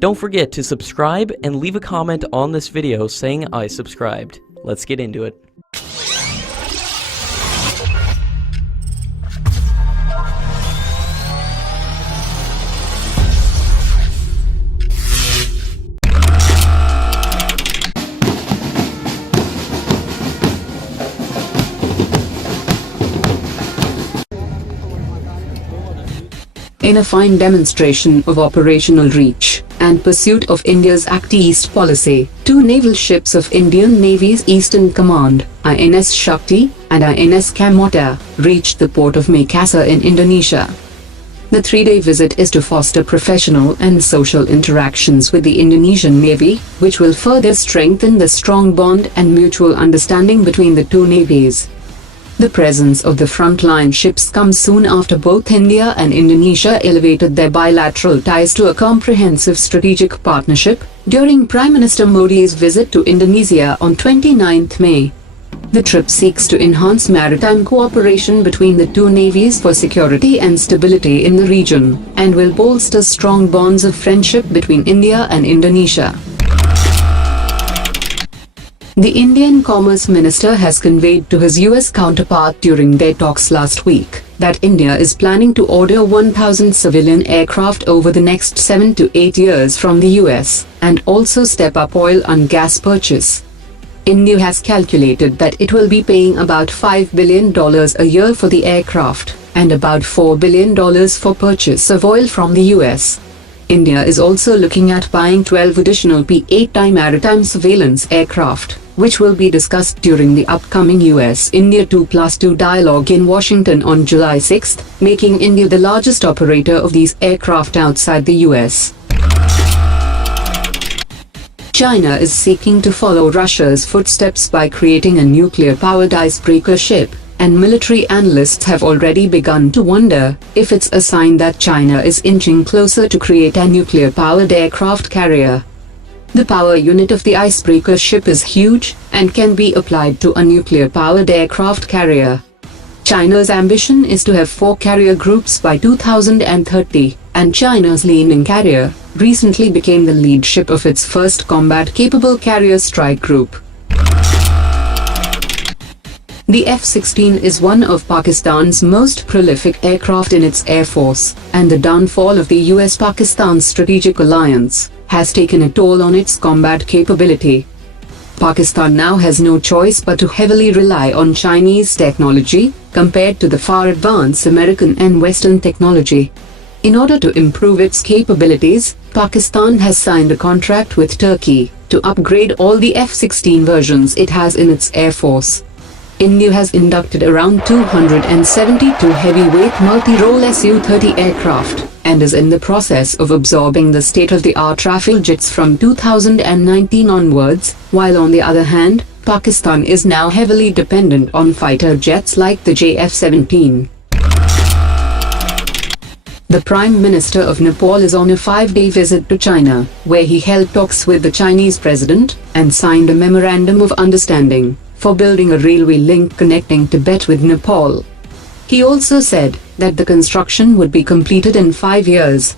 Don't forget to subscribe and leave a comment on this video saying I subscribed. Let's get into it. In a fine demonstration of operational reach and pursuit of India's Act East policy, two naval ships of Indian Navy's Eastern Command, INS Shakti and INS Kamorta, reached the port of Makassar in Indonesia. The three-day visit is to foster professional and social interactions with the Indonesian Navy, which will further strengthen the strong bond and mutual understanding between the two navies. The presence of the frontline ships comes soon after both India and Indonesia elevated their bilateral ties to a comprehensive strategic partnership during Prime Minister Modi's visit to Indonesia on 29 May. The trip seeks to enhance maritime cooperation between the two navies for security and stability in the region, and will bolster strong bonds of friendship between India and Indonesia. The Indian Commerce Minister has conveyed to his US counterpart during their talks last week that India is planning to order 1,000 civilian aircraft over the next 7 to 8 years from the US, and also step up oil and gas purchase. India has calculated that it will be paying about $5 billion a year for the aircraft, and about $4 billion for purchase of oil from the US. India is also looking at buying 12 additional P8-I maritime surveillance aircraft, which will be discussed during the upcoming US-India 2+2 dialogue in Washington on July 6, making India the largest operator of these aircraft outside the US. China is seeking to follow Russia's footsteps by creating a nuclear-powered icebreaker ship, and military analysts have already begun to wonder if it's a sign that China is inching closer to create a nuclear-powered aircraft carrier. The power unit of the icebreaker ship is huge and can be applied to a nuclear-powered aircraft carrier. China's ambition is to have 4 carrier groups by 2030, and China's Liaoning carrier recently became the lead ship of its first combat-capable carrier strike group. The F-16 is one of Pakistan's most prolific aircraft in its air force, and the downfall of the US-Pakistan strategic alliance has taken a toll on its combat capability. Pakistan now has no choice but to heavily rely on Chinese technology compared to the far advanced American and Western technology. In order to improve its capabilities, Pakistan has signed a contract with Turkey to upgrade all the F-16 versions it has in its air force. India has inducted around 272 heavyweight multi-role Su-30 aircraft, and is in the process of absorbing the state-of-the-art Rafale jets from 2019 onwards, while on the other hand, Pakistan is now heavily dependent on fighter jets like the JF-17. The Prime Minister of Nepal is on a 5-day visit to China, where he held talks with the Chinese president and signed a memorandum of understanding for building a railway link connecting Tibet with Nepal. He also said that the construction would be completed in 5 years.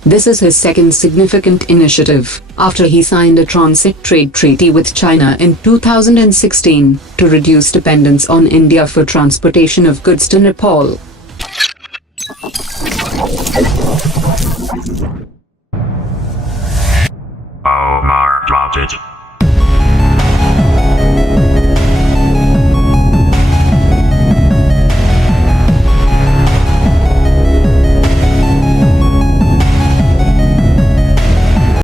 This is his second significant initiative, after he signed a transit trade treaty with China in 2016 to reduce dependence on India for transportation of goods to Nepal. Omar dropped it.